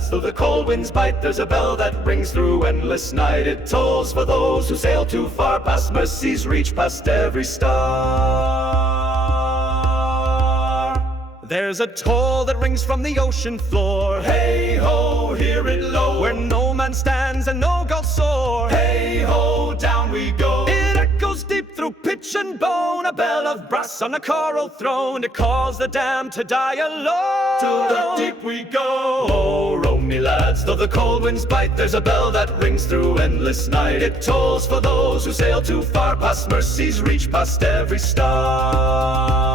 lads, though the cold winds bite, there's a bell that rings through endless night. It tolls for those who sail too far, past mercy's reach, past every star. There's a toll that rings from the ocean floor. Hey ho, hear it low, where no man stands and no god soar. Hey ho, down we go. It echoes deep through pitch and bone, a bell of brass on a coral throne. It calls the damned to die alone. To the deep we go. Oh, row me lads, though the cold winds bite, there's a bell that rings through endless night. It tolls for those who sail too far, past mercy's reach, past every star.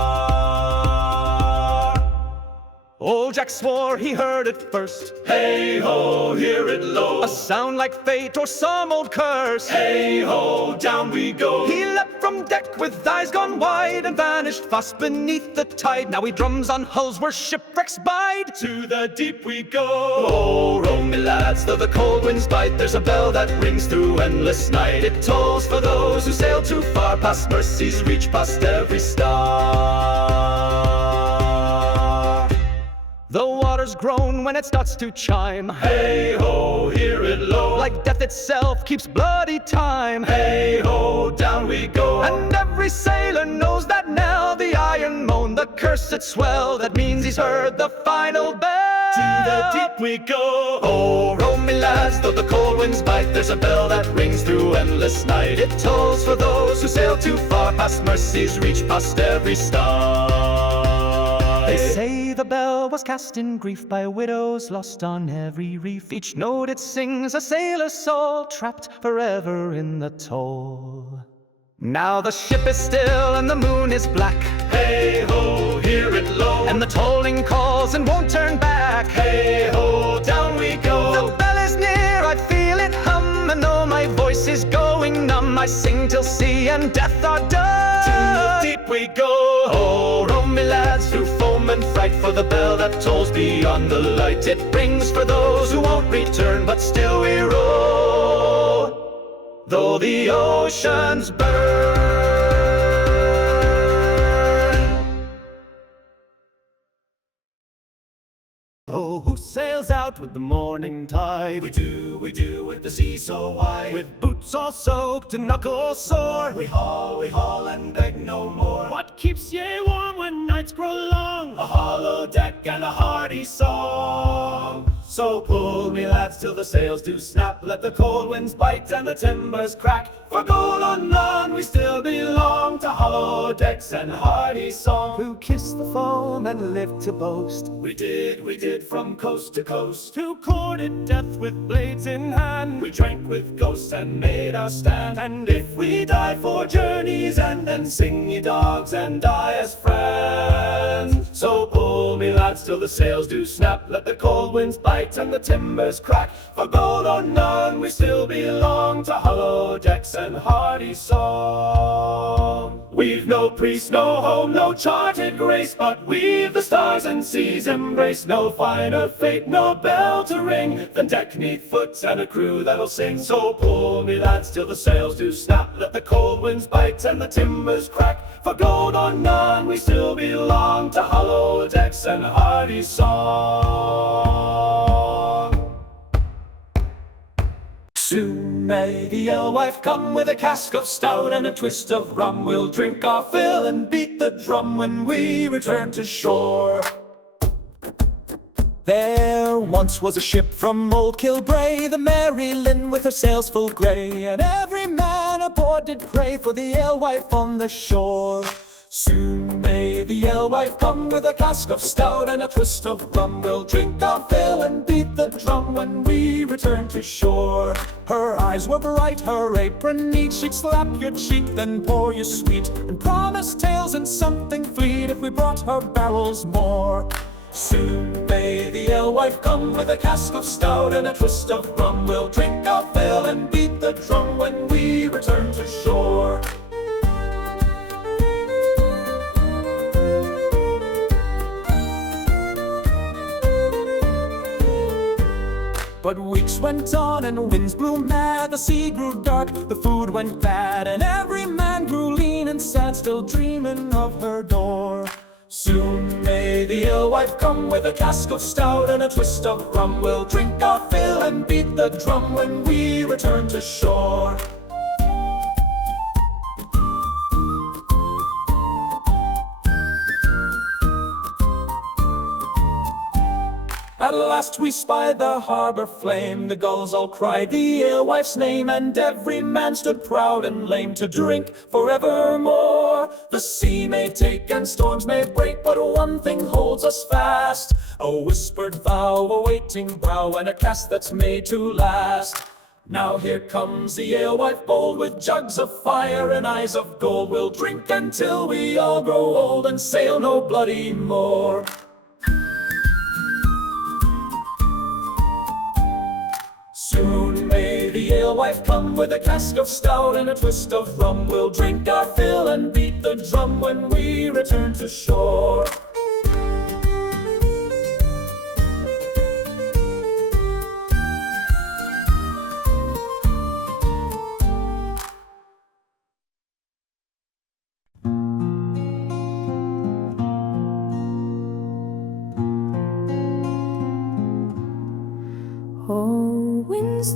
Old Jack swore he heard it first. Hey ho, hear it low, a sound like fate or some old curse. Hey ho, down we go. He leapt from deck with eyes gone wide and vanished fast beneath the tide. Now he drums on hulls where shipwrecks bide. To the deep we go. Oh, row me lads, though the cold winds bite, there's a bell that rings through endless night. It tolls for those who sail too far, past mercy's reach, past every star. The waters groan when it starts to chime. Hey ho, hear it low, like death itself keeps bloody time. Hey ho, down we go. And every sailor knows that knell, the iron moan, the cursed swell, that means he's heard the final bell. To the deep we go. Oh, row me lads, though the cold winds bite, there's a bell that rings through endless night. It tolls for those who sail too far, past mercy's reach, past every star. They say the bell was cast in grief by widows lost on every reef. Each note it sings a sailor's soul, trapped forever in the toll. Now the ship is still and the moon is black. Hey ho, hear it low, and the tolling calls and won't turn back. Hey ho, down we go. The bell is near, I feel it hum, and though my voice is going numb, I sing till sea and death are done. To the deep we go. Oh, row me lads through foam and fright, for the bell that tolls beyond the light. It rings for those who won't return, but still we row, though the oceans burn. Oh, who sails out with the morning tide? We do with the sea so wide. With boots all soaked and knuckles sore, we haul and beg no more. What keeps ye warm when nights grow long? A hollow deck and a hearty song. So pull me lads till the sails do snap, let the cold winds bite and the timbers crack. For gold or none we still belong to hollow decks and hearty song. Who kissed the foam and lived to boast? We did from coast to coast. Who courted death with blades in hand? We drank with ghosts and made our stand. And if we die for journeys and then sing ye dogs and die as friends. So pull me lads till the sails do snap, let the cold winds bite and the timbers crack. For gold or none we still belong to hollow decks and hearty song. We've no priest, no home, no charted grace, but we've the stars and seas embrace. No finer fate, no bell to ring than deck neath foot and a crew that'll sing. So pull me lads till the sails do snap, let the cold winds bite and the timbers crack. For gold or none we still belong to hollow decks and hearty song. Soon may the alewife come with a cask of stout and a twist of rum. We'll drink our fill and beat the drum when we return to shore. There once was a ship from old Kilbray, the Mary Lynn with her sails full grey, and every man aboard did pray for the alewife on the shore. Soon may the alewife come with a cask of stout and a twist of rum. We'll drink our fill and beat the drum when we return to shore. Her eyes were bright, her apron neat, she'd slap your cheek, then pour you sweet, and promise tales and something fleet if we brought her barrels more. Soon may the alewife come with a cask of stout and a twist of rum. We'll drink our fill and beat the drum when we return to shore. But weeks went on and winds blew mad, the sea grew dark, the food went bad, and every man grew lean and sad, still dreaming of her door. Soon may the alewife come with a cask of stout and a twist of rum. We'll drink our fill and beat the drum when we return to shore. At last we spied the harbor flame, the gulls all cried the alewife's name, and every man stood proud and lame to drink forevermore. The sea may take and storms may break, but one thing holds us fast, a whispered vow, a waiting brow, and a cask that's made to last. Now here comes the alewife bold, with jugs of fire and eyes of gold. We'll drink until we all grow old and sail no bloody more. Soon may the alewife come with a cask of stout and a twist of rum. We'll drink our fill and beat the drum when we return to shore.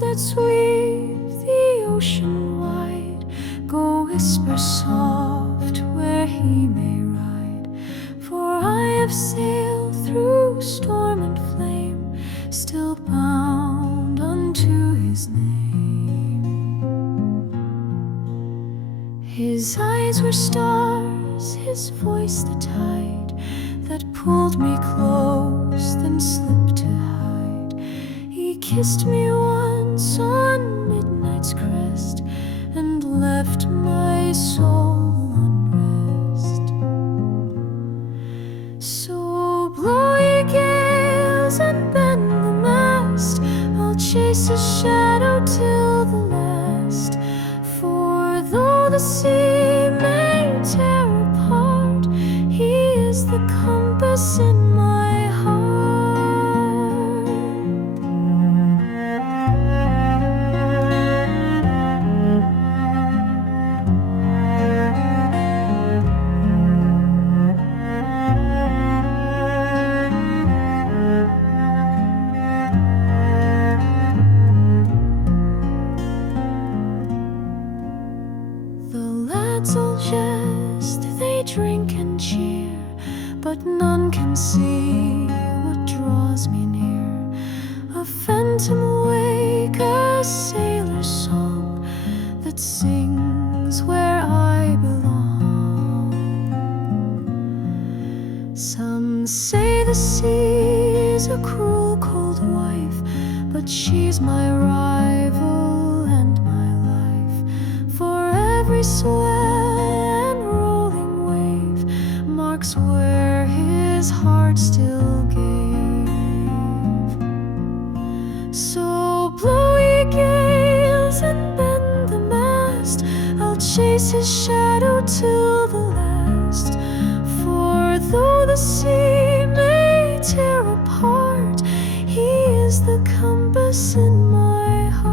That sweep the ocean wide, go whisper soft where he may ride. For I have sailed through storm and flame, still bound unto his name. His eyes were stars, his voice the tide, that pulled me close, then slipped to hide. He kissed me once on midnight's crest, and left my soul unrest. So blow ye gales and bend the mast, I'll chase his shadow till the last. For though the sea may tear apart, he is the compass in my heart. Drink and cheer, but none can see what draws me near. A phantom wake, a sailor's song that sings where I belong. Some say the sea's a cruel, cold wife, but she's my rival and my life. For every swell where his heart still gave. So blow ye gales and bend the mast, I'll chase his shadow till the last. For though the sea may tear apart, he is the compass in my heart.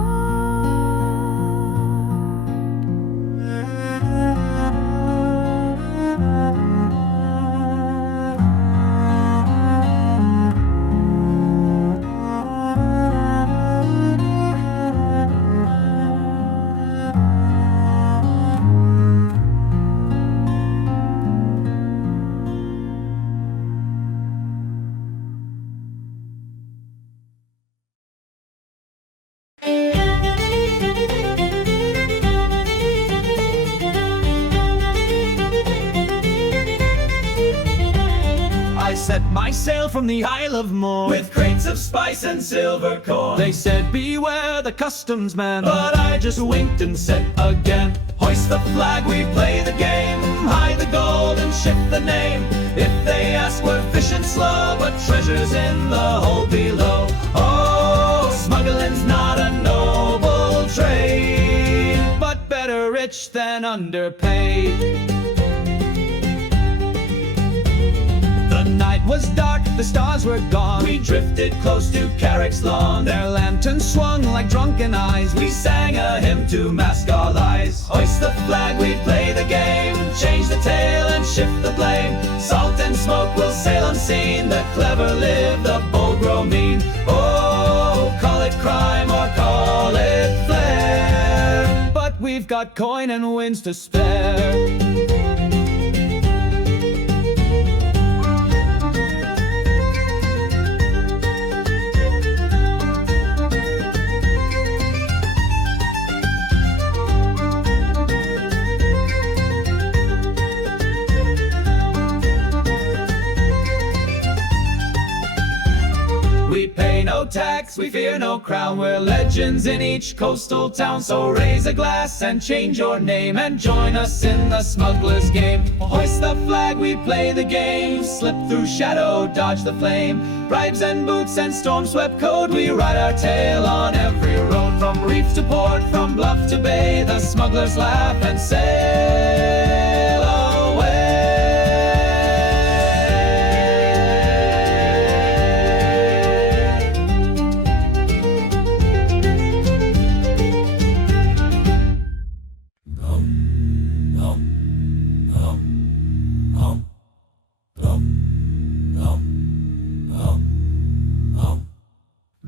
Set my sail from the Isle of Moore, with crates of spice and silver corn. They said, beware the customs man, but I just winked and said again, hoist the flag, we play the game, hide the gold and shift the name. If they ask, we're fishing slow, but treasure's in the hold below. Oh, smuggling's not a noble trade, but better rich than underpaid. The night was dark, the stars were gone. We drifted close to Carrick's lawn. Their lanterns swung like drunken eyes. We sang a hymn to mask our lies. Hoist the flag, we play the game. Change the tale and shift the blame. Salt and smoke will sail unseen. The clever live, the bold grow mean. Oh, call it crime or call it flair, but we've got coin and winds to spare. We pay no tax, we fear no crown. We're legends in each coastal town. So raise a glass and change your name, and join us in the smuggler's game. Hoist the flag, we play the game. Slip through shadow, dodge the flame. Bribes and boots and storm-swept code. We ride our tale on every road. From reef to port, from bluff to bay. The smugglers laugh and sail away.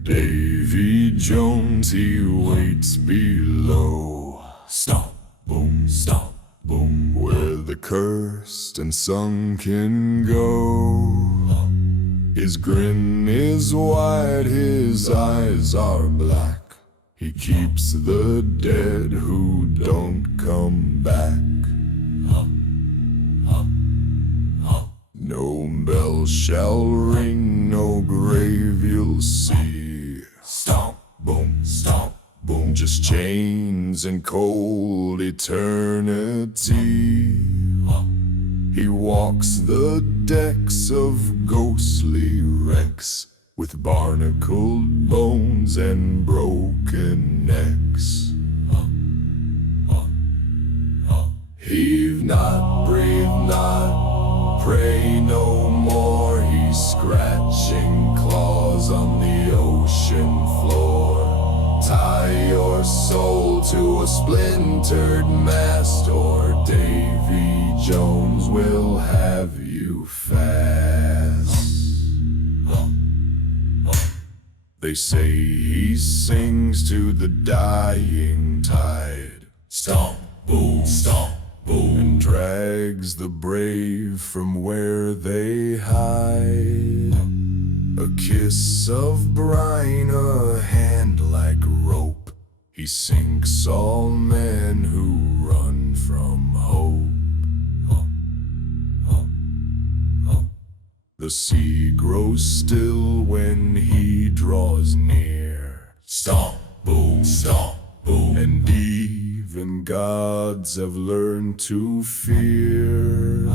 Davy Jones, he waits below. Stomp, boom, where the cursed and sunken go. His grin is wide, his eyes are black. He keeps the dead who don't come back. No bell shall ring, no grave you'll see. Stomp, boom, just chains and cold eternity. He walks the decks of ghostly wrecks, with barnacled bones and broken necks. Heave not, breathe not, pray no more. He's scratching claws on the ocean floor. Tie your soul to a splintered mast, or Davy Jones will have you fast. They say he sings to the dying tide. Stomp, boom, and drags the brave from where they hide. A kiss of brine, a hand like rope. He sinks all men who run from hope. The sea grows still when he draws near. Stomp, boom, and even gods have learned to fear.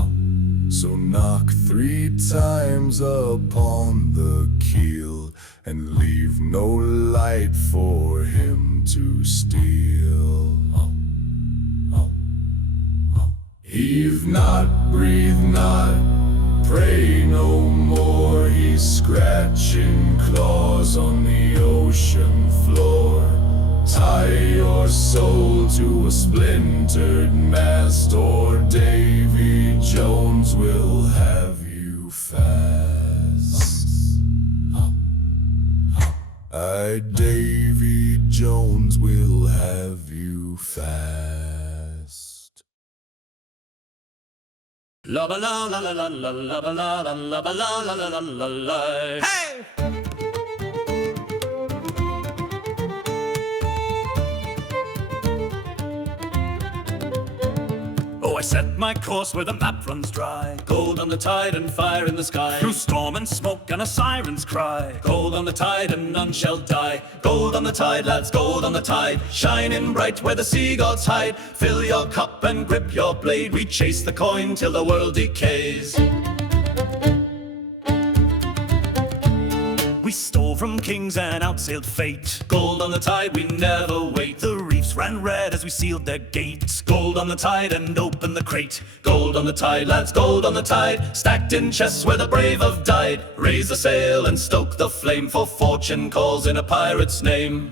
So knock 3 times upon the keel, and leave no light for him to steal. Heave not, breathe not, pray no more. He's scratching claws on the ocean floor. Tie your soul to a splintered mast, or Davy Jones will have you fast. Aye, Davy Jones will have you fast. La ba la la la la la la ba la la la ba la la la la la. Hey! Oh, I set my course where the map runs dry. Gold on the tide and fire in the sky. Through storm and smoke and a siren's cry. Gold on the tide and none shall die. Gold on the tide, lads, gold on the tide. Shining bright where the sea gods hide. Fill your cup and grip your blade. We chase the coin till the world decays. We stole from kings and outsailed fate. Gold on the tide, we never wait. The reefs ran red as we sealed their gates. Gold on the tide and opened the crate. Gold on the tide, lads, gold on the tide. Stacked in chests where the brave have died. Raise the sail and stoke the flame, for fortune calls in a pirate's name.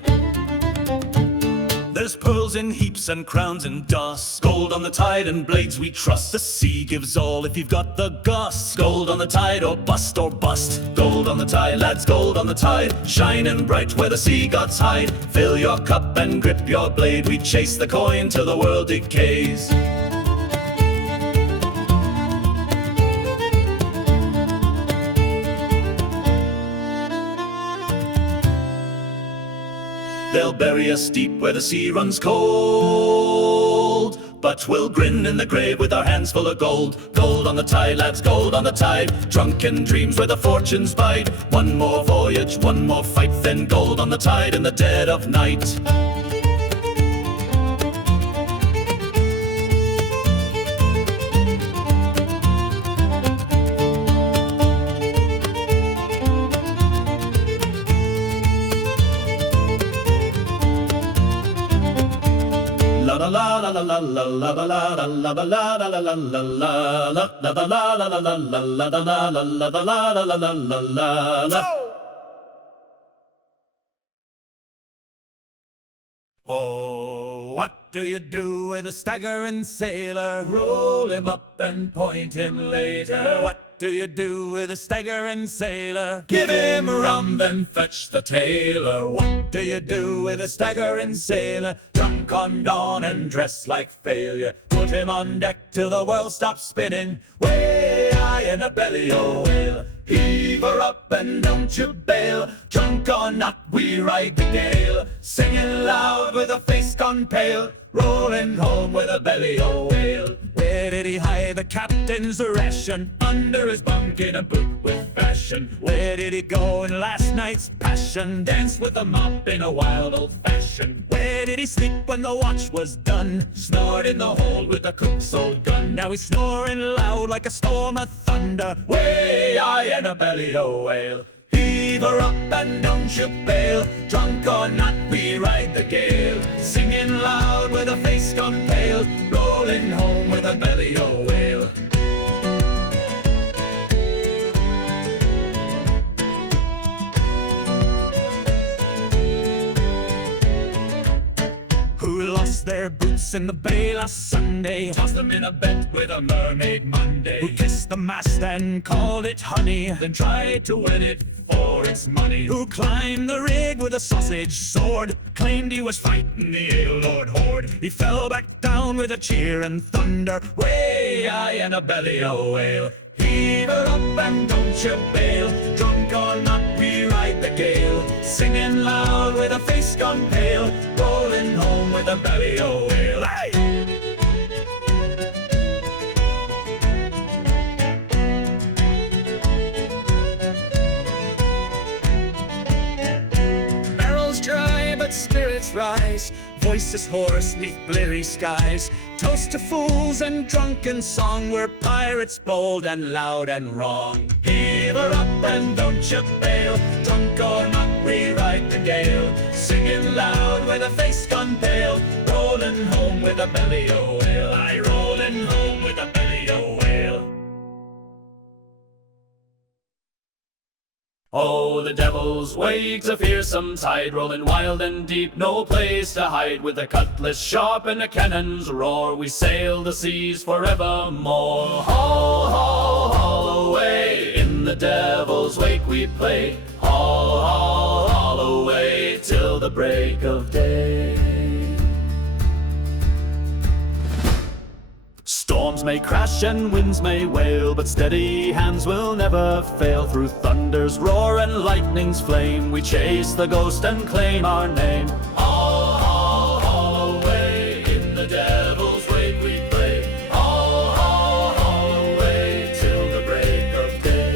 There's pearls in heaps and crowns in dust. Gold on the tide and blades we trust. The sea gives all if you've got the gust. Gold on the tide or bust or bust. Gold on the tide, lads, gold on the tide. Shining bright where the sea gods hide. Fill your cup and grip your blade. We chase the coin till the world decays. They'll bury us deep where the sea runs cold, but we'll grin in the grave with our hands full of gold. Gold on the tide, lads, gold on the tide. Drunken dreams where the fortunes bide. One more voyage, one more fight, then gold on the tide in the dead of night. Oh, what do you do with a staggering sailor? Roll him up and point him later. What do you do with a staggering sailor? Give him rum, then fetch the tailor. What do you do with a staggering sailor? Drunk on dawn and dressed like failure. Put him on deck till the world stops spinning. Way high in a belly o' whale. Heave her up and don't you bail. Drunk or not, we ride the gale. Singing loud with a face gone pale. Rolling home with a belly o' whale. Where did he hide the captain's ration? Under his bunk in a boot with fashion. Where did he go in last night's passion? Dance with a mop in a wild old fashion. Where did he sleep when the watch was done? Snored in the hold with the cook's old gun. Now he's snoring loud like a storm of thunder. Way high in a belly o' whale. Heave her up and don't you bail. Drunk or not, we ride the gale. Singing loud with a face gone pale. Rolling home with a belly o' whale. Who lost their boots in the bay last Sunday? Tossed them in a bed with a mermaid Monday. Who kissed the mast and called it honey? Then tried to win it for its money. Who climbed the rig with a sausage sword? Claimed he was fighting the ale lord horde. He fell back down with a cheer and thunder. Way high in a belly o' whale. Heave her up and don't you bail. Drunk or not, we ride the gale. Singing loud with a face gone pale. Rolling home with a belly o' whale. Aye! Dry, but spirits rise. Voices hoarse neath bleary skies. Toast to fools and drunken song. We're pirates bold and loud and wrong. Heave her up and don't you bail. Drunk or not, we ride the gale. Singing loud with a face gone pale. Rolling home with a belly o' whale. Aye, rolling home with a belly o' whale. Oh, the devil's wake's a fearsome tide, rolling wild and deep, no place to hide. With a cutlass sharp and a cannon's roar, we sail the seas forevermore. Haul, haul, haul away, in the devil's wake we play. Haul, haul, haul away, till the break of day. Storms may crash and winds may wail, but steady hands will never fail. Through thunder's roar and lightning's flame, we chase the ghost and claim our name. Haul, haul, haul away, in the devil's wake we play. Haul, haul, haul away, till the break of day.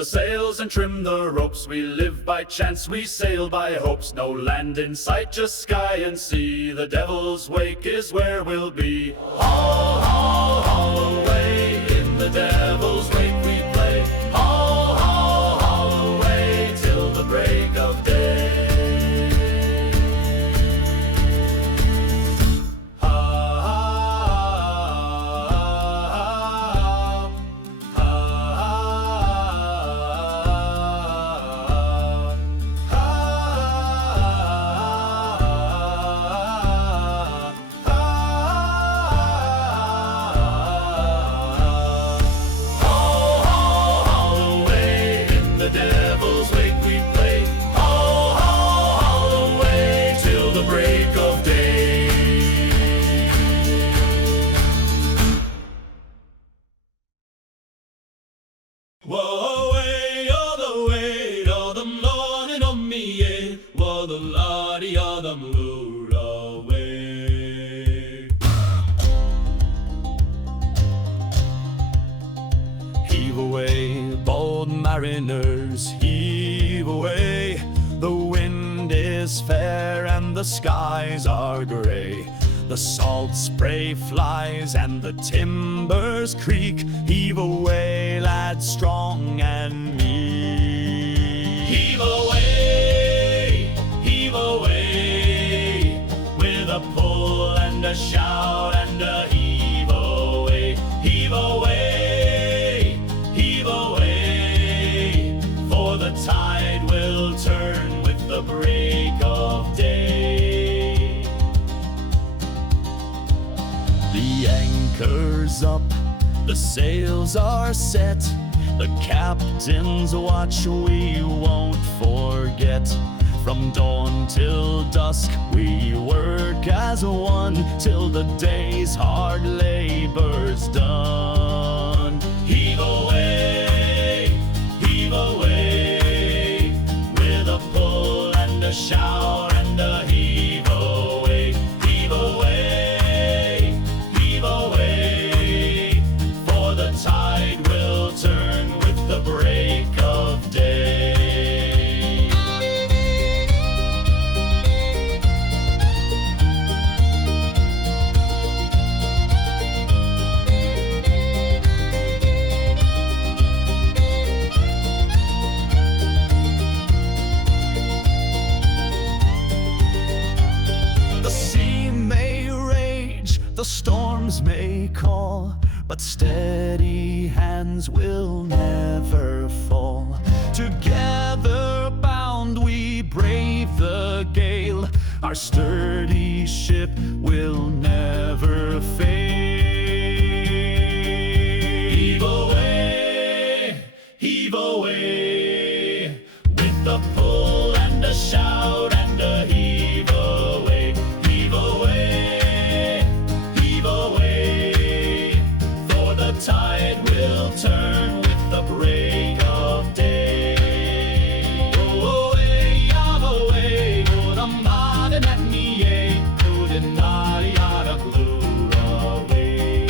the sails and trim the ropes. We live by chance, we sail by hopes. No land in sight, just sky and sea. The Devil's Wake is where we'll be. Haul, haul, haul away. In the Devil's Wake we play. Haul, haul, haul away till the break of day. Whoa, away, all the way, all the morning on me, yeah. Whoa, the lottie, all the mood away. Heave away, bold mariners, heave away. The wind is fair and the skies are gray. The salt spray flies and the timbers creak. Heave away, lads strong and meek. Heave away, with a pull and a shout and a heave away. Heave away, for the tide will turn with the break of day. The anchor's up, the sails are set. The captain's watch we won't forget. From dawn till dusk we work as one, till the day's hard labor's done. Heave away, with a pull and a shout and a heave away. Heave away, for the tide will turn with the break of day. The sea may rage, the storms may call, but steady hands will never fall. Together bound we brave the gale. Our sturdy ship will never fail. Heave away, with a pull and a shout and a heave away. Heave away, for the tide will turn with the break of day. Oh, away, oh, the modern at me, oh, the naughty, the blue away.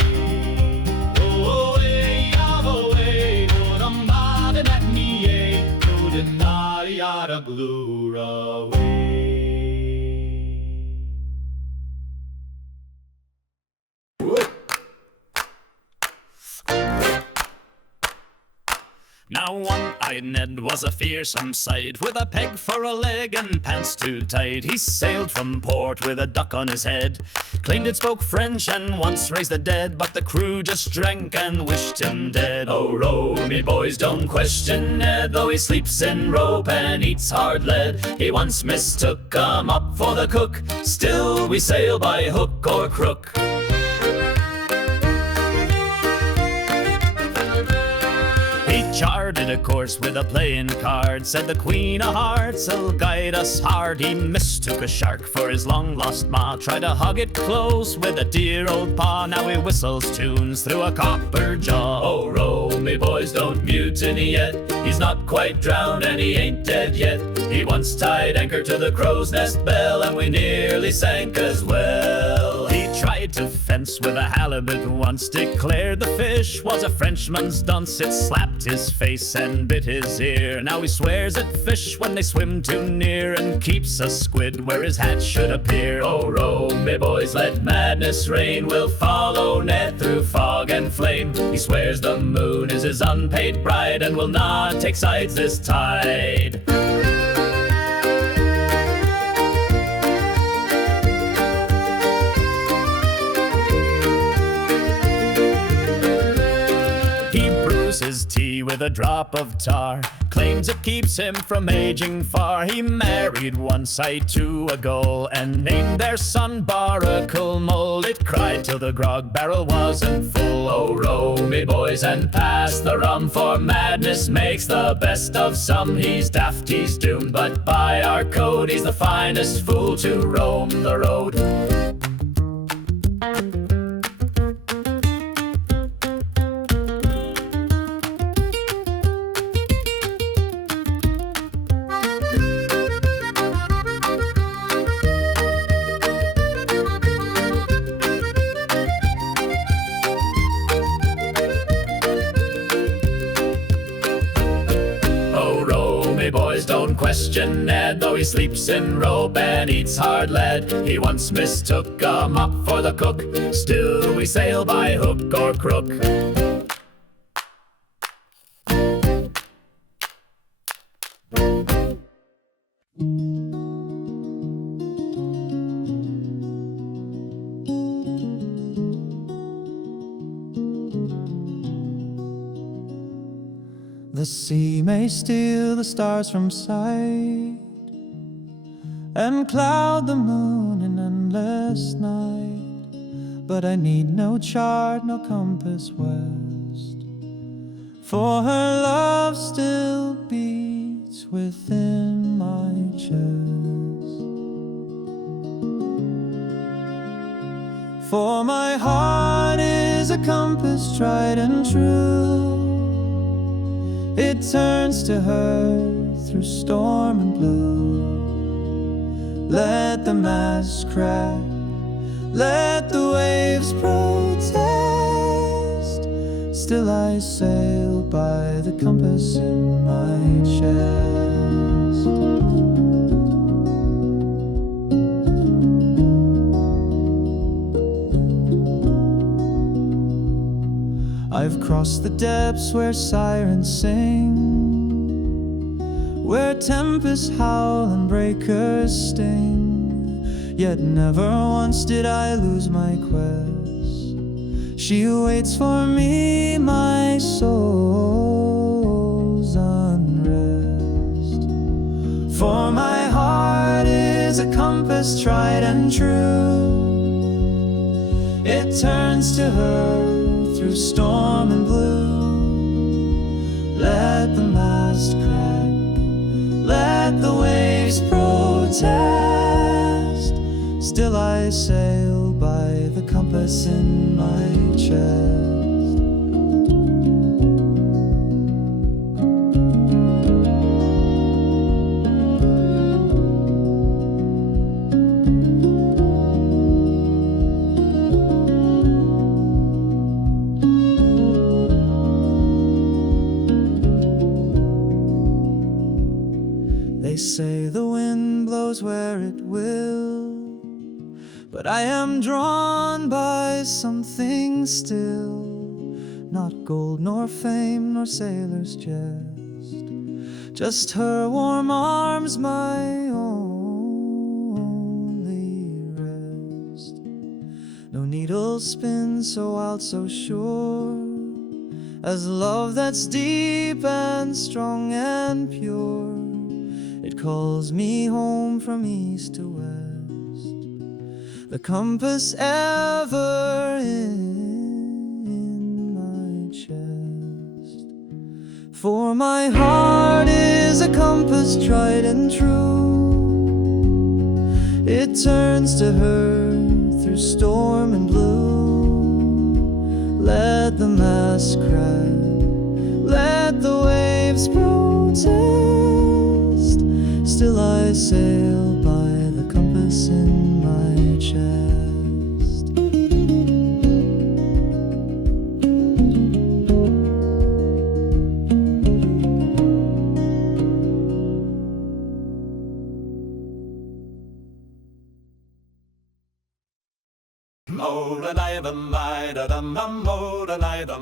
Oh, away, oh, the modern at me, oh, the naughty, the blue away. Now one-eyed Ned was a fearsome sight, with a peg for a leg and pants too tight. He sailed from port with a duck on his head, claimed it spoke French and once raised the dead, but the crew just drank and wished him dead. Oh, row me boys, don't question Ned, though he sleeps in rope and eats hard lead. He once mistook a mop for the cook, still we sail by hook or crook. He charted a course with a playing card, said the Queen of Hearts'll guide us hard. He mistook a shark for his long-lost ma, tried to hug it close with a dear old paw. Now he whistles tunes through a copper jaw. Oh, row me boys, don't mutiny yet, he's not quite drowned and he ain't dead yet. He once tied anchor to the crow's nest bell, and we nearly sank as well. He tried to fence with a halibut once, declared the fish was a Frenchman's dunce. It slapped his face and bit his ear. Now he swears at fish when they swim too near, and keeps a squid where his hat should appear. Oh, row me boys, let madness reign. We'll follow Ned through fog and flame. He swears the moon is his unpaid bride, and will not take sides this tide. His tea with a drop of tar, claims it keeps him from aging far. He married one sight to a gull, and named their son Barnacle Mull. It cried till the grog barrel wasn't full. Oh, row me boys and pass the rum, for madness makes the best of some. He's daft, he's doomed, but by our code he's the finest fool to roam the road. Boys, don't question Ned, though he sleeps in rope and eats hard lead. He once mistook a mop for the cook, still we sail by hook or crook. The sea may steal the stars from sight, and cloud the moon in endless night, but I need no chart, no compass west, for her love still beats within my chest. For my heart is a compass tried and true, it turns to her through storm and blue. Let the masts crack, let the waves protest, still I sail by the compass in my chest. I've crossed the depths where sirens sing, where tempests howl and breakers sting, yet never once did I lose my quest. She waits for me, my soul's unrest. For my heart is a compass tried and true, it turns to her through storm and blue. Let the mast crack, let the waves protest, still I sail by the compass in my chest. They say the wind blows where it will, but I am drawn by something still, not gold nor fame nor sailor's just her warm arms my only rest. No needle spins so wild, so sure, as love that's deep and strong and pure. It calls me home from east to west, the compass ever in my chest. For my heart is a compass tried and true, it turns to her through storm and blue. Let the mast crack, let the waves protest, still I sail by the compass in my chest. mo da da da da da da mo da da da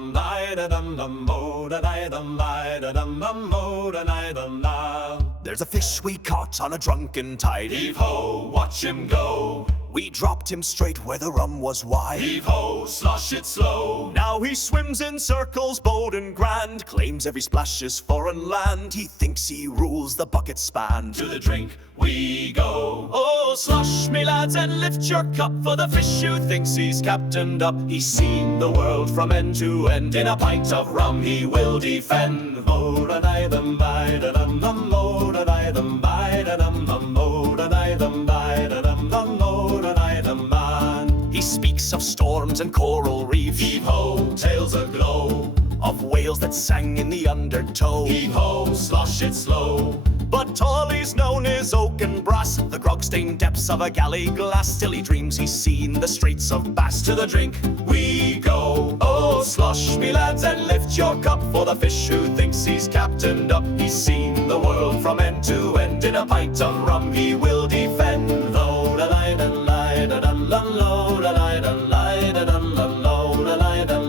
da da mo da da da da da mo da da da. There's a fish we caught on a drunken tide. Heave ho, watch him go. We dropped him straight where the rum was wide. Heave ho, slosh it slow. Now he swims in circles bold and grand, claims every splash is foreign land. He thinks he rules the bucket span. To the drink we go. Oh, slosh me lads and lift your cup for the fish who thinks he's captained up. He's seen the world from end to end. In a pint of rum he will defend. Mo da da dum ba da dum dum mo da da dum ba da dum dum mo da da dum ba da dum dum mo da da dum man. He speaks of storms and coral reef. Heave ho, tales aglow of whales that sang in the undertow. Heave ho, slosh it slow. But all he's known is oak and brass, the grog-stained depths of a galley glass. Till he dreams he's seen the straits of Bass. To the drink we go. Oh, slosh me lads and lift your cup for the fish who thinks he's captained up. He's seen the world from end to end. In a pint of rum he will defend. Lo da da da da da da da lo da da da da da da lo da da da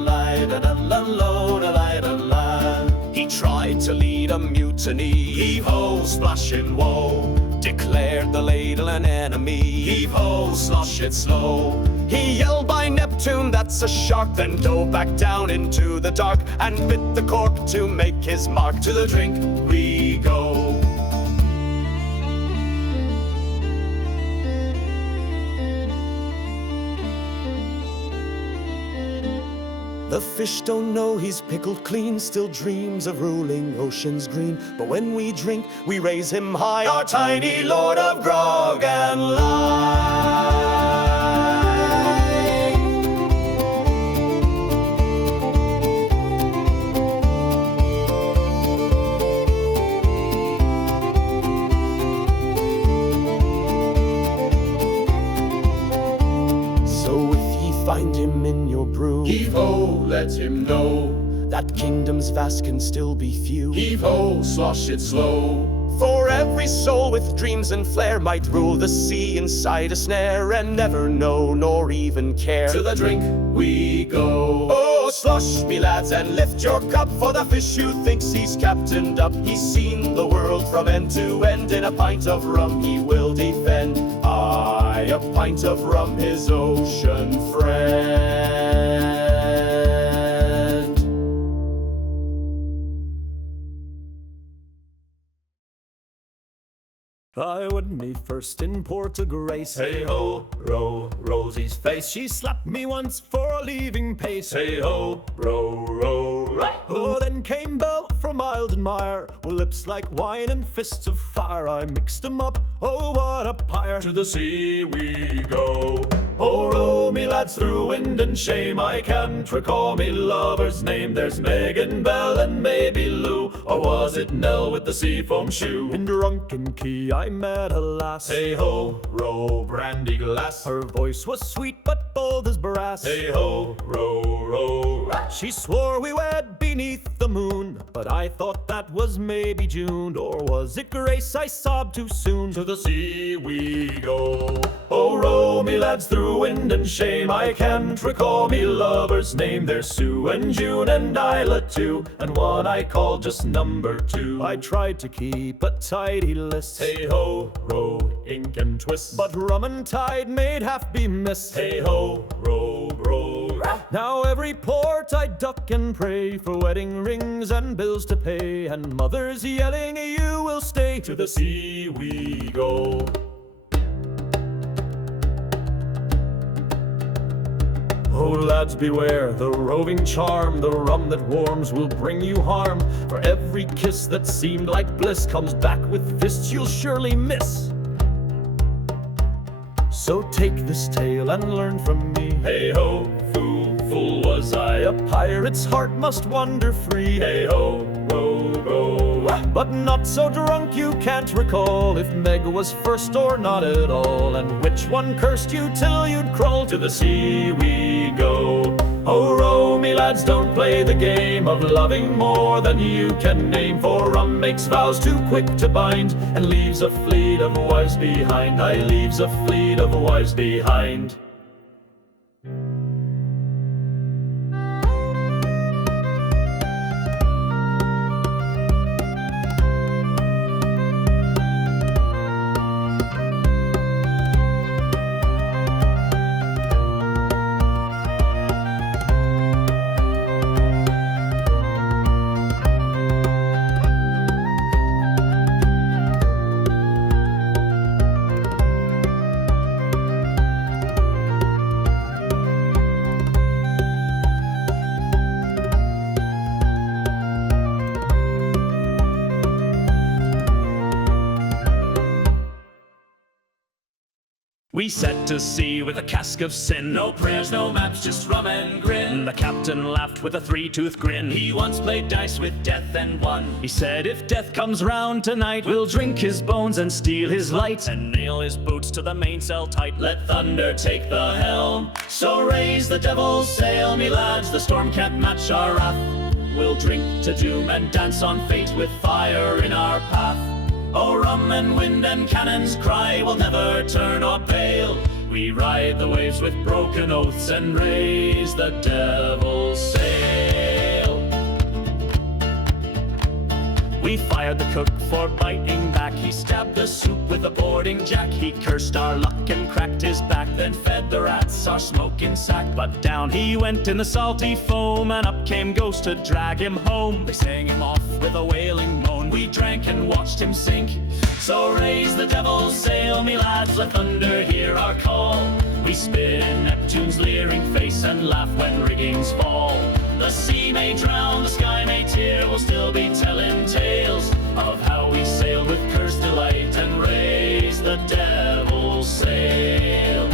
da da da lo da da da da. He tried to lead a mutiny. Heave ho, splash in woe. Declared the ladle an enemy. Heave ho, slosh it slow. He yelled by Neptune, that's a shark. Then dove back down into the dark and bit the cork to make his mark. To the drink we go. The fish don't know he's pickled clean, still dreams of ruling oceans green. But when we drink, we raise him high, our tiny lord of grog and lye. So if ye find him in your brew, Heave ho, let him know that kingdoms vast can still be few. Heave ho, slosh it slow. For every soul with dreams and flair might rule the sea inside a snare and never know nor even care. To the drink we go. Oh, slosh me lads and lift your cup for the fish who thinks he's captained up. He's seen the world from end to end. In a pint of rum he will defend. Aye, a pint of rum, his ocean friend. I would meet first in Port of Grace. Hey ho, Rosie's face. She slapped me once for leaving pace. hey ho, right. Oh, then came Belle from Isle Mire, with lips like wine and fists of fire. I mixed them up, oh what a pyre. To the sea we go. Oh, row me lads through wind and shame. I can't recall me lover's name. There's Megan, Belle, and maybe Lou, or was it Nell with the seafoam shoe? In Drunken Quay I met a lass. Hey ho, row, brandy glass. Her voice was sweet but bold as brass. Hey ho, right. She swore we wed beneath the moon, but I thought that was maybe June. Or was it Grace? I sobbed too soon. To the sea we go. Oh, row me lads through wind and shame. I can't recall me lover's name. There's Sue and June and Isla too, and one I call just number 2. I tried to keep a tidy list. Hey ho, row, ink and twist. But rum and tide made half be missed. Hey ho, row. Now every port I duck and pray for wedding rings and bills to pay, and mothers yelling, you will stay. To the sea we go. Oh lads beware, the roving charm, the rum that warms will bring you harm. For every kiss that seemed like bliss comes back with fists you'll surely miss. So take this tale and learn from me. Hey ho, fool was I. A pirate's heart must wander free. Hey ho, go. But not so drunk you can't recall if Meg was first or not at all, and which one cursed you till you'd crawl. To the sea we go. Oh, row me lads, don't play the game of loving more than you can name. For rum makes vows too quick to bind, and leaves a fleet of wives behind. Aye, leaves a fleet of wives behind. set to sea with a cask of sin. No prayers, no maps, just rum and grin. The captain laughed with a three-tooth grin. He once played dice with death and won. He said, if death comes round tonight, we'll drink his bones and steal his light, and nail his boots to the mainsail tight. Let thunder take the helm, so raise the devil's sail, me lads, the storm can't match our wrath. We'll drink to doom and dance on fate with fire in our path. Oh, rum and wind and cannon's cry will never turn or pale. We ride the waves with broken oaths and raise the devil's sail. We fired the cook for biting back. He stabbed the soup with a boarding jack. He cursed our luck and cracked his back, then fed the rats our smoking sack. But down he went in the salty foam, and up came Ghost to drag him home. They sang him off with a wailing moan. We drank and watched him sink. So raise the devil's sail, me lads, let thunder hear our call. We spit in Neptune's leering face and laugh when riggings fall. The sea may drown, the sky may tear, we'll still be telling tales of how we sailed with cursed delight and raised the devil's sail.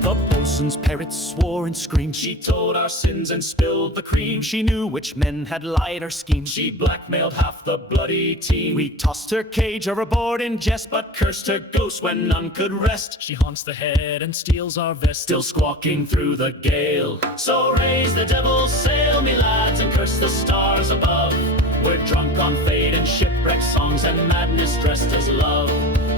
The boatswain's parrot swore and screamed. She told our sins and spilled the cream. She knew which men had lied or schemed. She blackmailed half the bloody team. We tossed her cage overboard in jest, but cursed her ghost when none could rest. she haunts the head and steals our vest, Still squawking through the gale. So raise the devil's sail, me lads, and curse the stars above. We're drunk on fate and shipwreck songs and madness dressed as love.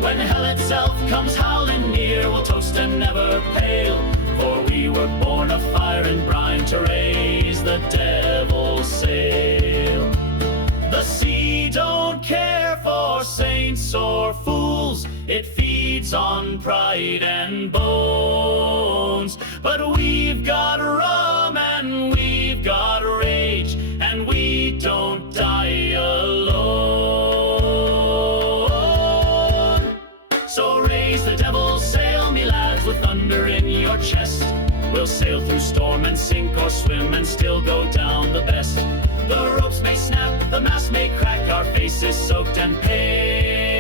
When hell itself comes howling near, we'll toast and never pale. For we were born of fire and brine to raise the devil's sail. The sea don't care for saints or fools, it feeds on pride and bones. But we've got rum and we've got rage, and we don't die alone. So raise the devil's sail, me lads, with thunder in your chest. We'll sail through storm and sink or swim and still go down the best. The ropes may snap, the mast may crack, our faces soaked and pale.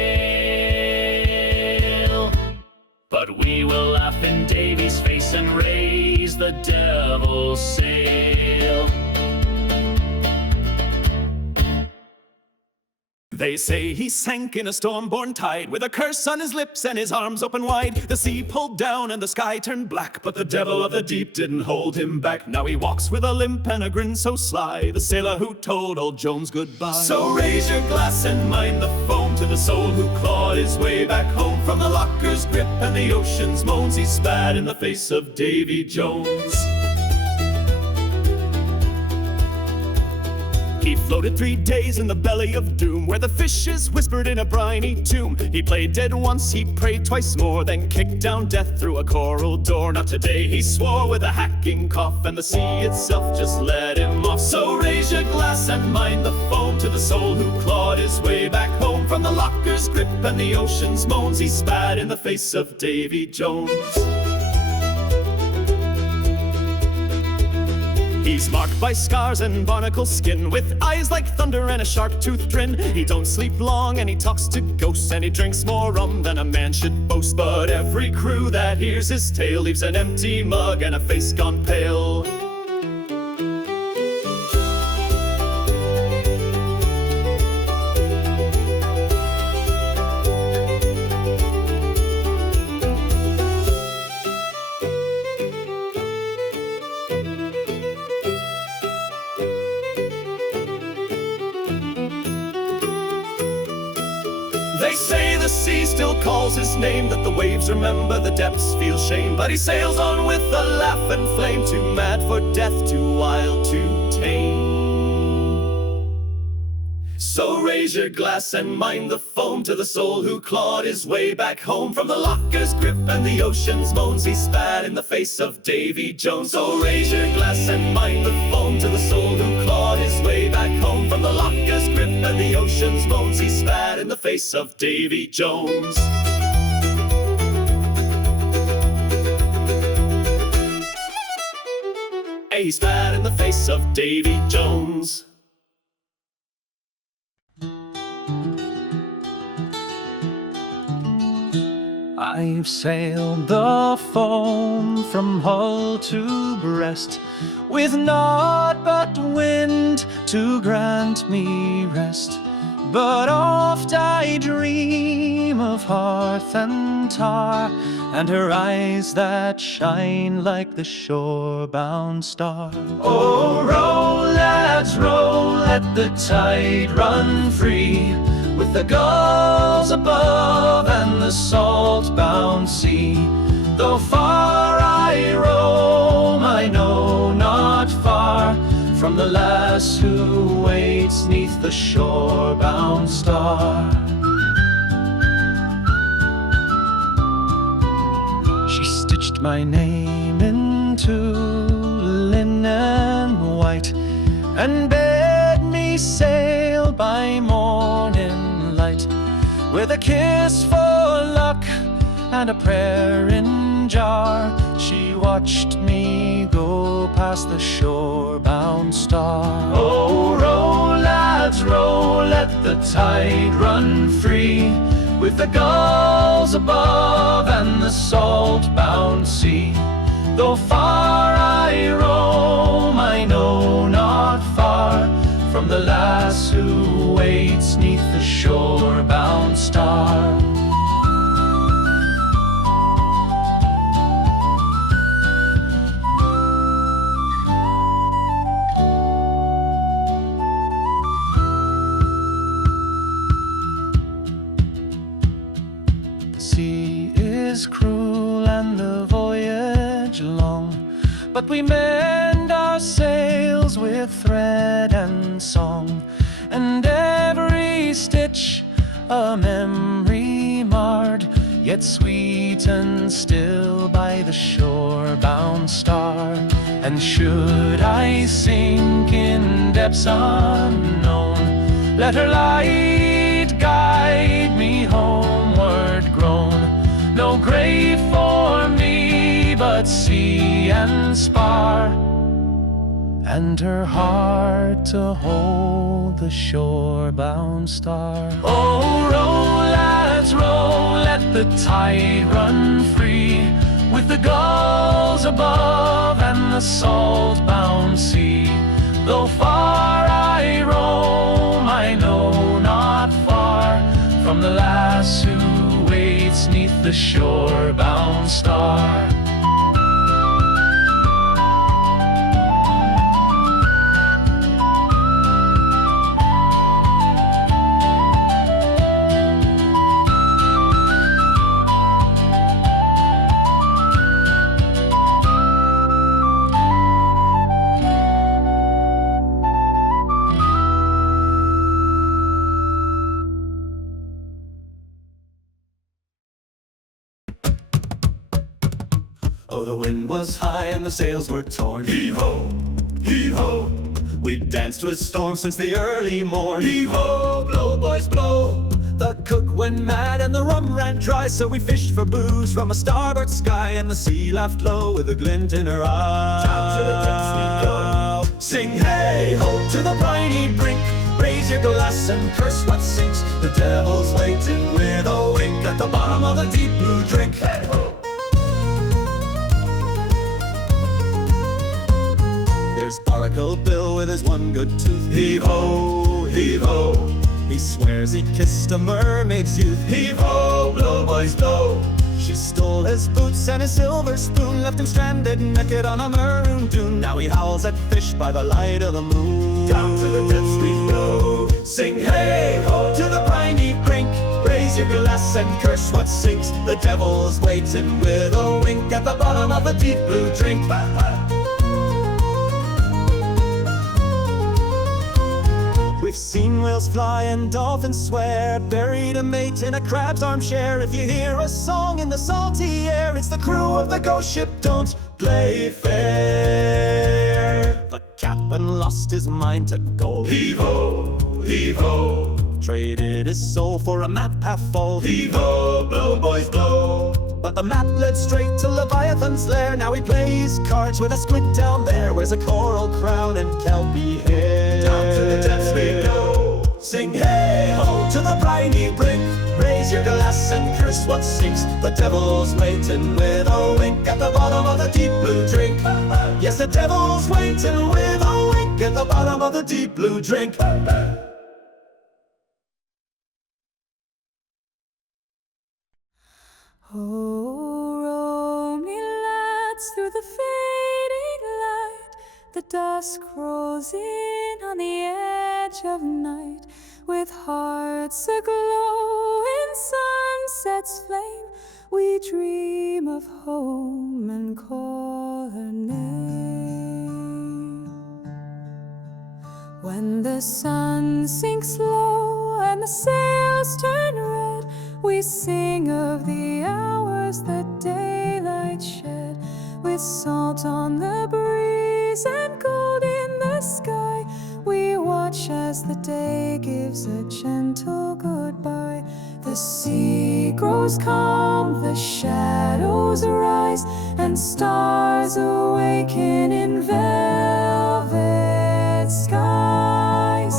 But we will laugh in Davy's face and raise the devil's sail. They say he sank in a storm-born tide, with a curse on his lips and his arms open wide. The sea pulled down and the sky turned black, but the devil of the deep didn't hold him back. Now he walks with a limp and a grin so sly, the sailor who told old Jones goodbye. So raise your glass and mind the foam to the soul who clawed his way back home. From the locker's grip and the ocean's moans, he spat in the face of Davy Jones. He floated 3 days in the belly of doom, where the fishes whispered in a briny tomb. He played dead once, he prayed twice more, then kicked down death through a coral door. Not today, he swore with a hacking cough, and the sea itself just let him off. So raise your glass and mind the foam to the soul who clawed his way back home. From the locker's grip and the ocean's moans, he spat in the face of Davy Jones. He's marked by scars and barnacle skin, with eyes like thunder and a sharp-toothed grin. He don't sleep long and he talks to ghosts, and he drinks more rum than a man should boast. But every crew that hears his tale leaves an empty mug and a face gone pale. They say the sea still calls his name, that the waves remember, the depths feel shame. But he sails on with a laugh and flame, too mad for death, too wild to tame. So raise your glass and mind the foam to the soul who clawed his way back home. From the locker's grip and the ocean's moans, he spat in the face of Davy Jones. So raise your glass and mind the foam to the soul who clawed his way back home. From the locker's grip and the ocean's moans, he spat in the face of Davy Jones. He spat in the face of Davy Jones. I've sailed the foam from hull to breast, with naught but wind to grant me rest. But oft I dream of hearth and tar, and her eyes that shine like the shorebound star. Oh, row, lads, row, let the tide run free, with the gulls above and the salt-bound sea. Though far I roam, I know not far from the lass who waits 'neath the shorebound star. She stitched my name into linen white, and bade me sail by morning light, with a kiss for luck and a prayer in jar. She watched me go past the shorebound star. Oh, row, lads, row, let the tide run free, with the gulls above and the salt-bound sea. Though far I roam, I know not far from the lass who waits 'neath the shorebound star. The sea is cruel and the voyage long, but we mend our sails with thread and song, and every stitch a memory marred, yet sweet and still by the shorebound star. And should I sink in depths unknown, let her light guide me homeward grown. No grave for me but sea and spar, and her heart to hold the shorebound star. Oh, row, lads, row, let the tide run free, with the gulls above and the salt-bound sea. Though far I roam, I know not far from the lass who waits 'neath the shorebound star. Oh, the wind was high and the sails were torn. Heave-ho, heave-ho. We danced with storms since the early morn. Heave-ho, blow, boys, blow. The cook went mad and the rum ran dry, so we fished for booze from a starboard sky, and the sea laughed low with a glint in her eye. Down to the depths we go. Sing hey-ho to the briny brink, raise your glass and curse what sinks. The devil's waiting with a wink at the bottom of the deep blue drink. Hey-ho. Oracle Bill with his one good tooth. Heave-ho, heave-ho. He swears he kissed a mermaid's youth. Heave-ho, blow, boys, blow. She stole his boots and his silver spoon, left him stranded naked on a maroon dune. Now he howls at fish by the light of the moon. Down to the depths we go. Sing hey-ho to the briny brink, raise your glass and curse what sinks. The devil's waiting with a wink at the bottom of the deep blue drink. We've seen whales fly and dolphins swear, buried a mate in a crab's armchair. If you hear a song in the salty air, it's the crew of the ghost ship, don't play fair. The captain lost his mind to gold. Heave-ho, heave-ho. Traded his soul for a map half full. Heave-ho, blow, boys, blow. But the map led straight to Leviathan's lair. Now he plays cards with a squid down there, wears a coral crown and kelpie hair. Down to the depths we go. Sing hey-ho to the briny brink, raise raise your glass and curse what sinks. The devil's waiting with a wink at the bottom of the deep blue drink. Yes, the devil's waiting with a wink at the bottom of the deep blue drink. Oh, roll me, lads, through the fading light. The dusk rolls in on the edge of night, with hearts aglow in sunset's flame. We dream of home and call her name. When the sun sinks low and the sails turn red, we sing of the hours that daylight shed, with salt on the breeze and gold in the sky. We watch as the day gives a gentle goodbye. The sea grows calm, the shadows arise, and stars awaken in velvet skies.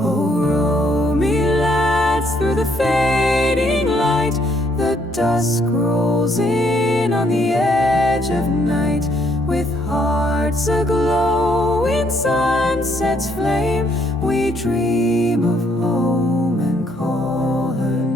Oh, row me, lads, through the fading light. The dusk rolls in on the edge of night, with hearts aglow in sunset's flame. We dream of home and call her name.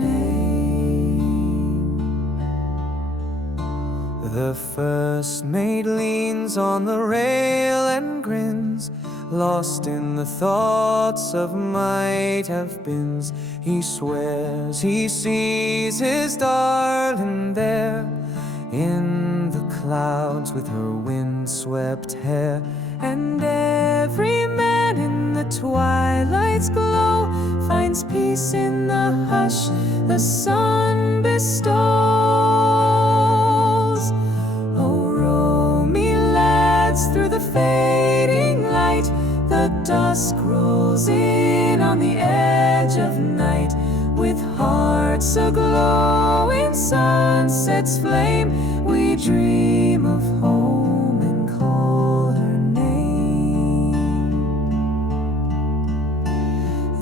The first mate leans on the rail and grins, lost in the thoughts of might have beens. He swears he sees his darling there, in the clouds with her wind-swept hair. And every man in the twilight's glow finds peace in the hush the sun bestows. Oh, row me, lads, through the fading light. The dusk rolls in on the edge of night, with hearts aglow in sunset's flame. We dream of home and call her name.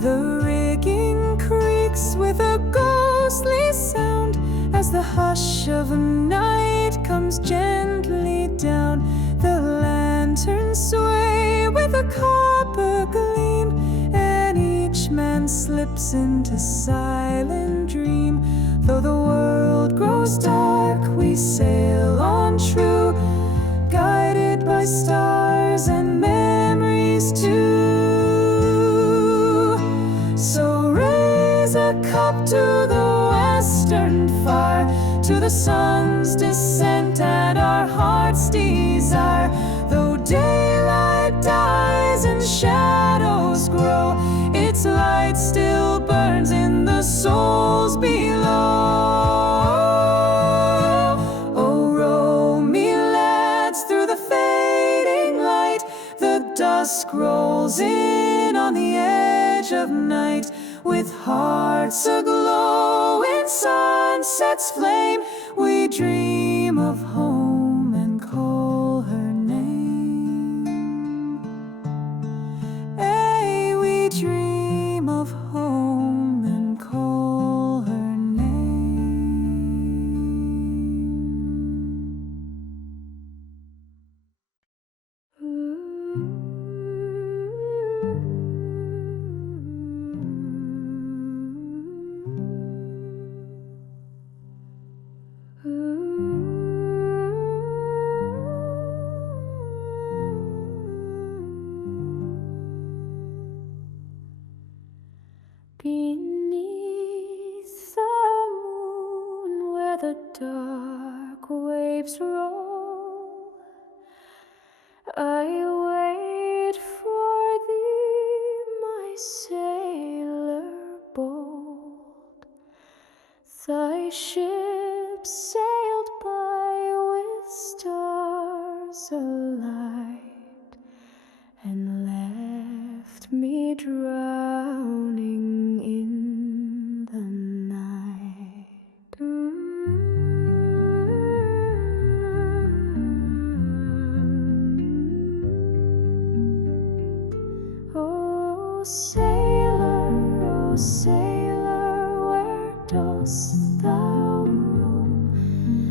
The rigging creaks with a ghostly sound as the hush of night comes gently down. The lanterns sway with a copper gleam, and each man slips into silent dream. Though the world grows dark, we sail on true, guided by stars and memories too. So raise a cup to the western fire, to the sun's descent and our heart's desire. Though daylight dies and shadows grow, its light still burns in the souls below. Oh, row me, lads, through the fading light. The dusk rolls in on the edge of night, with hearts aglow in sunset's flame. We dream of home and call her name. Hey, we dream of home and call her beneath the moon, where the dark waves roll, I wait for thee, my sailor bold. Thy ship sailed by with stars alight, and left me drowning in the night. Oh sailor, where dost dost thou roam?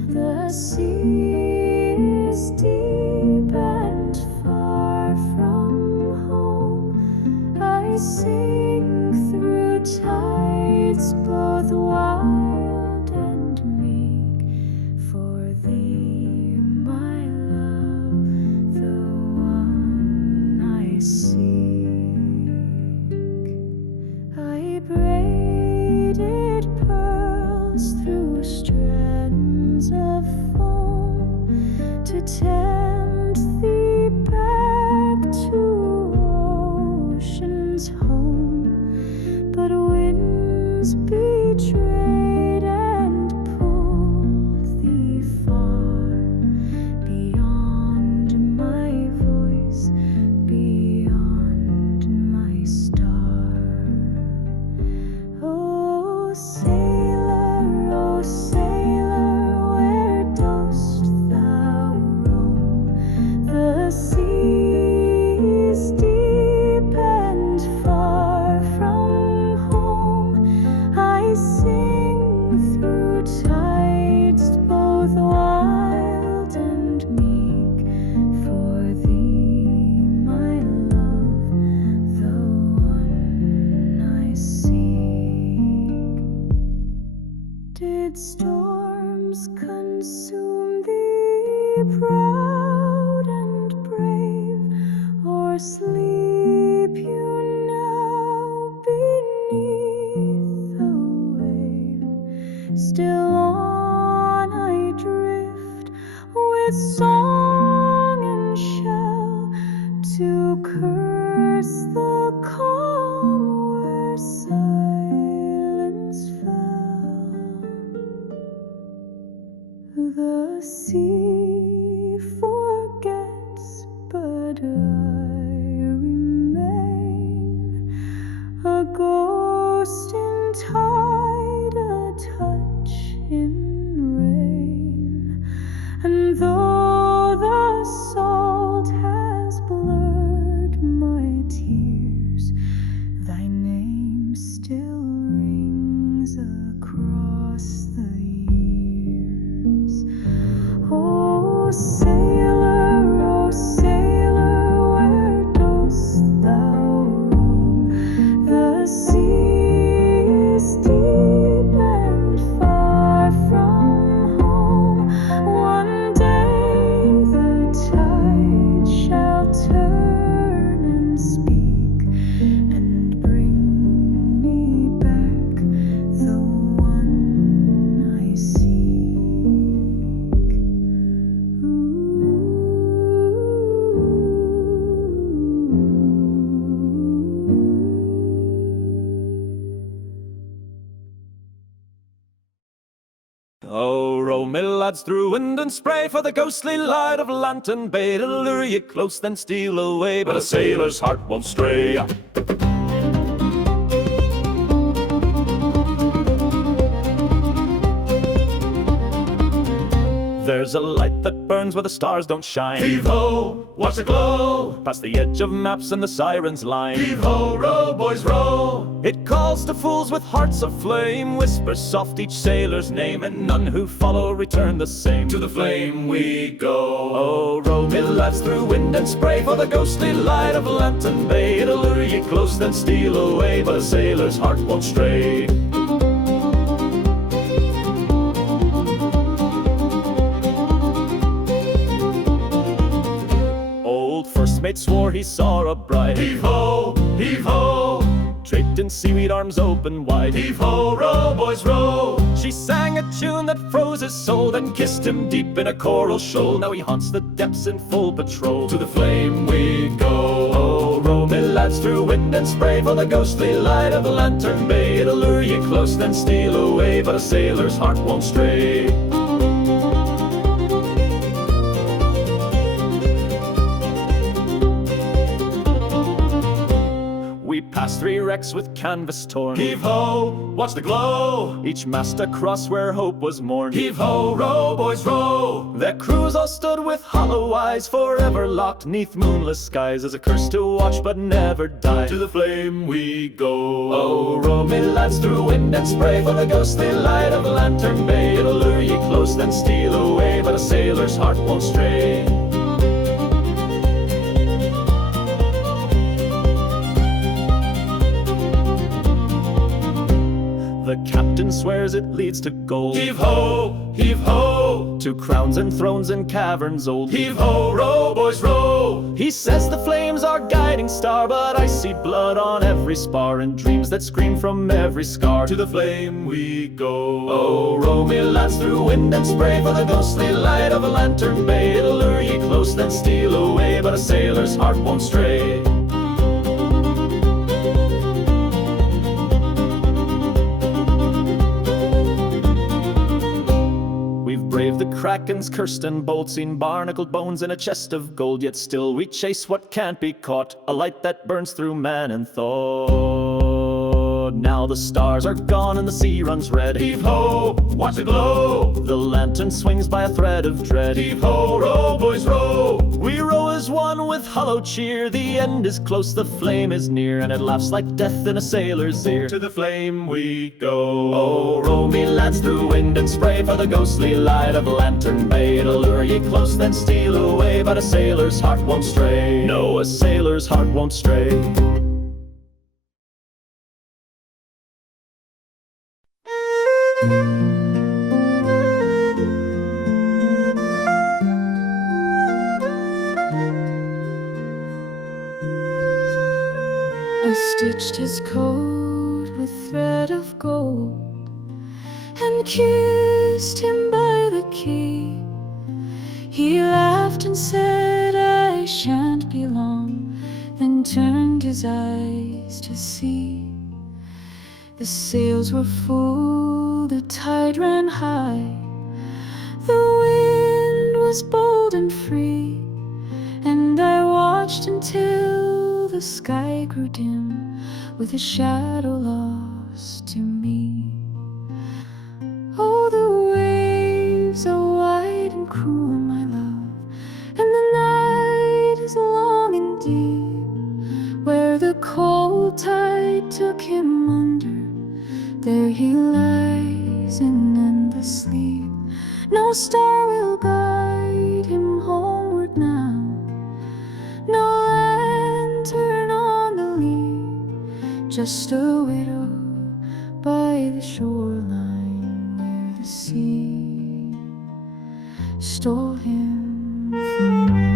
The sea is deep and far from home. I sing through tides both wild and meek, for thee, my love, the one I seek. I braided pearls through strands of foam to tempt thee back to ocean's home, but winds betrayed and pulled thee far beyond my voice, beyond my star. Oh sailor, where dost thou roam? The sea is deep and far from home. I sing through tides both wild and meek, for thee, my love, the one I seek. Did storms consume thee, proud and brave, or sleep you now beneath the wave? Still on I drift with song and shell to curse the calm where silence fell. The sea forgets, but I remain a ghost in tide, a touch in rain. And though the salt has blurred my tears, thy name still rings across the years. Oh sailor, where dost thou roam? The sea is deep and far from home. One day the tide shall turn and speak, and bring me back the one I seek. Oh, row me lads through wind and spray, for the ghostly light of Lantern Bay to lure ye close, then steal away, but a sailor's heart won't stray. There's a light that burns where the stars don't shine. Heave-ho, watch the glow. Past the edge of maps and the sirens' line. Heave-ho, row, boys, row. It calls to fools with hearts of flame, whispers soft each sailor's name, and none who follow return the same. To the flame we go. Oh, row me lads through wind and spray, for the ghostly light of Lantern Bay. It'll lure ye close, then steal away, but a sailor's heart won't stray. Old first mate swore he saw a bride. Heave-ho, heave-ho. Draped in seaweed, arms open wide. Heave-ho, row, boys, row. She sang a tune that froze his soul, then kissed him deep in a coral shoal. Now he haunts the depths in full patrol. To the flame we go. Oh, row me lads through wind and spray, for the ghostly light of Lantern Bay. It'll lure ye close, then steal away, but a sailor's heart won't stray. We pass past 3 wrecks with canvas torn. Heave ho, watch the glow. Each mast across where hope was mourned. Heave ho, row, boys, row. Their crews all stood with hollow eyes, forever locked 'neath moonless skies, as a curse to watch but never die. To the flame we go. Oh, row me lads through wind and spray, for the ghostly light of Lantern Bay. It'll lure ye close, then steal away, but a sailor's heart won't stray. The captain swears it leads to gold. Heave ho, heave ho. To crowns and thrones and caverns old. Heave ho, row, boys, row. He says the flames are guiding star, but I see blood on every spar, and dreams that scream from every scar. To the flame we go. Oh, row me lads through wind and spray, for the ghostly light of a Lantern Bay. It'll lure ye close, then steal away, but a sailor's heart won't stray. Brave the Kraken's cursed and bold, seen barnacled bones in a chest of gold, yet still we chase what can't be caught, a light that burns through man and thought. Now the stars are gone and the sea runs red. Heave ho, watch the glow. The lantern swings by a thread of dread. Heave ho, row, boys, row. We row as one with hollow cheer. The end is close, the flame is near, and it laughs like death in a sailor's ear. To the flame we go. Oh, row me lads through wind and spray, for the ghostly light of Lantern Bay. It'll lure ye close, then steal away, but a sailor's heart won't stray. No, a sailor's heart won't stray. I stitched his coat with thread of gold and kissed him by the quay. He laughed and said, I shan't be long, then turned his eyes to sea. The sails were full, the tide ran high, the wind was bold and free, and I watched until the sky grew dim, with a shadow lost to me. Oh, the waves are wide and cruel, my love, and the night is long and deep. Where the cold tide took him under, there he lies in endless sleep. No star will guide him homeward now, no lantern on the lea, just a widow by the shoreline where the sea stole him from me.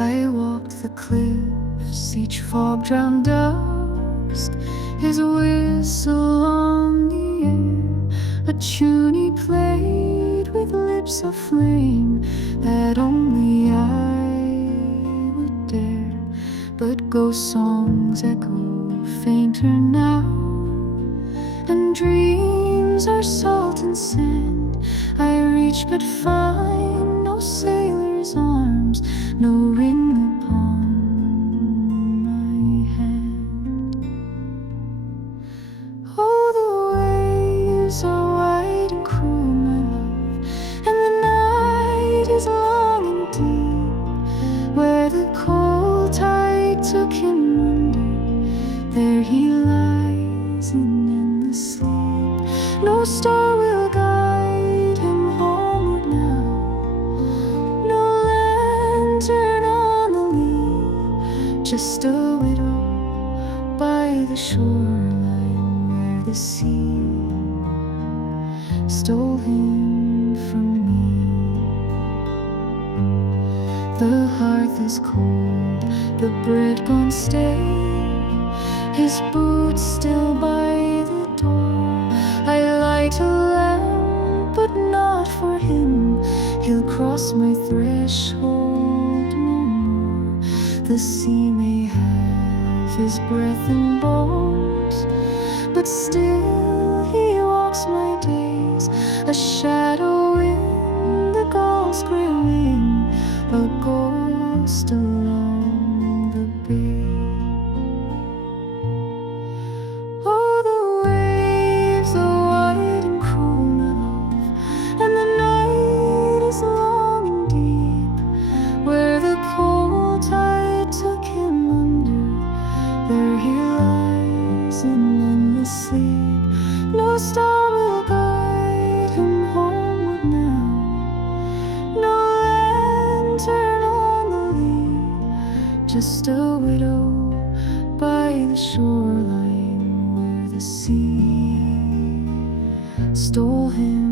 I walked the cliffs, each fog-drowned dusk, his whistle on the air, a tune he played with lips of flame that only I would dare. But ghost songs echo fainter now, and dreams are salt and sand. I reach but find no sailor's arms, no ring upon my hand. Oh, the waves are wide and cruel, my love, and the night is long and deep. Where the cold tide took him under, there he lies in endless sleep. No star will guide him homeward now, no lantern on the lea, just a widow by the shoreline where the sea stole him from me. The hearth is cold, the bread gone stale, his boots still by the door. I light a lamp, but not for him, he'll cross my threshold no more. The sea may have his breath and bones, but still he walks my days, a shadow in the gulls grilling, a ghost along the bay. Oh, the waves are wide and cruel enough, and the night is long and deep, where the cold tide took him under, there he lies in endless sleep. No star will guide him homeward now, no lantern on the lea, just a widow by the shoreline where the sea stole him.